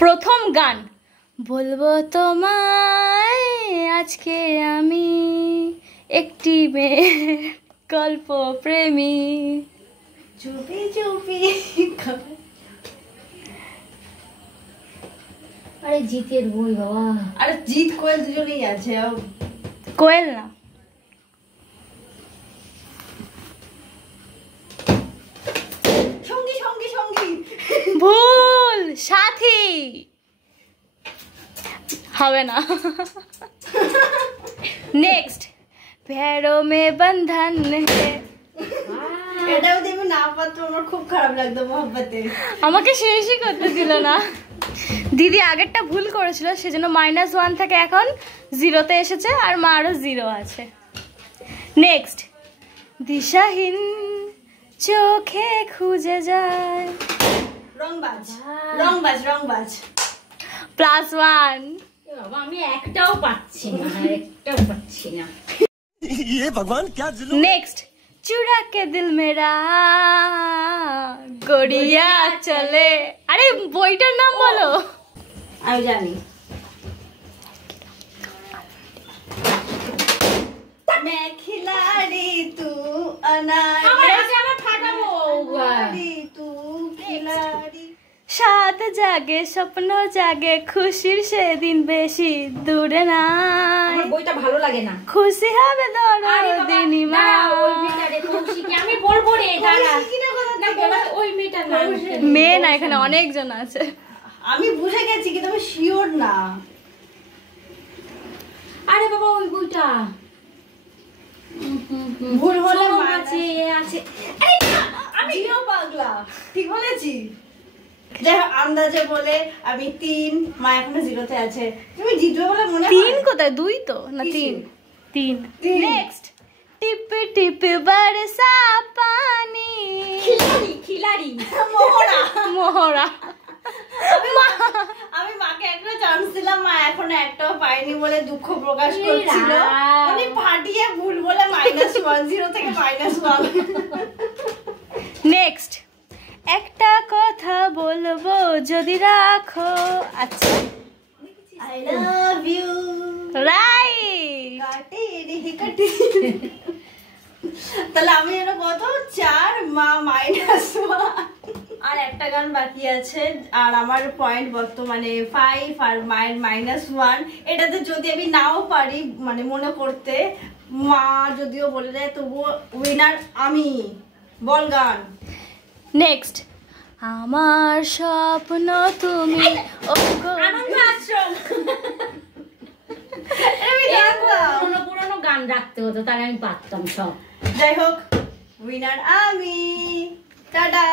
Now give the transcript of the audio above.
প্রথম গান বলবো তোমায় আজকে আমি একটি মেয়ে গল্প প্রেমী চুপি চুপি। আরে জিতের বই বাবা। আরে জিৎ কোয়েল দুজনেই আছে। কোয়েল না, সঙ্গী সঙ্গী সঙ্গী। ভুল, সাথী হবে না। নেক্সট প্যারো মে বন্ধন হে। এটা যদি আমি না পারতো আমার খুব খারাপ লাগতো মোহব্বতে। আমাকে শেষই করতে দিল না। দিদি আগেরটা ভুল করেছিল, সেজন্য -1 থেকে এখন 0-তে এসেছে, আর মারও 0 আছে। নেক্সট দিশাহীন চোখে খুঁজে যায়। রংবাজ রংবাজ রংবাজ। +1। বাবা আমি একটাও পাচ্ছি না, একটাও পাচ্ছি না। ये भगवान क्या जुल्म। नेक्स्ट चुरा के दिल मेरा গড়িয়া চলে। আরে বইটার নাম বলো। আমি জানি। मैं खिलाड़ी तू अनाड़ी। আমার কাছে আবার ফাটাবো। तू खिलाड़ी। সাত জাগে স্বপ্ন জাগে খুশির সেদিন বেশি দূরে নাই। আমার বইটা ভালো লাগে না। খুশি হবে আরে বাবা, দরদিনী মা। দাঁড়া, ওই মেয়েটা রে, কৌশিকী, আমি বলবো রে, দাঁড়া। না, বলো, ওই মেয়েটার নাম কি? মেয়ে না, এখানে অনেকজন আছে। আমি বুঝে গেছি কিন্তু আমি শিওর না। আরে বাবা ওই বইটা ভুল হলে সোম মার আছে, এ আছে। আরে না, আমি জিও পাগলা ঠিক বলেছি। যাই হোক, আন্দাজে বলে আমি 3, মা এখনো 0-তে আছে। তুমি জিতবে বলে মনে হয়? 3 কোথায়, 2 তো না, 3। 3 তিন। নেক্সট টিপ টিপ বরসা পানি। খিলাড়ি খিলাড়ি মোহরা। মোহরা। আমি মাকে একটা চান্স দিলাম, মা এখনো একটাও পাইনি বলে দুঃখ প্রকাশ করছিল। রাম। উনি ফাটিয়ে ভুল বলে -1, 0 থেকে -1। নেক্সট একটা কথা বলবো যদি রাখো। আচ্ছা I love you। রাইট। কাটি রে কাটি। তাহলে আমি এটা কত 4, মা -1। আর একটা গান বাকি আছে, আর আমার পয়েন্ট বর্তমানে 5 আর মায়ের -1। এটাতে যদি আমি নাও পারি মানে মনে করতে, মা যদিও বলে দেয় তবুও উইনার আমি। বল গান। নেক্সট আমার স্বপ্ন তুমি। আনন্দ আশ্রম। আমি জানতাম। পুরনো পুরনো গান রাখতে হতো, তাহলে আমি পারতাম সব। যাই হোক, উইনার আমি। টাটা।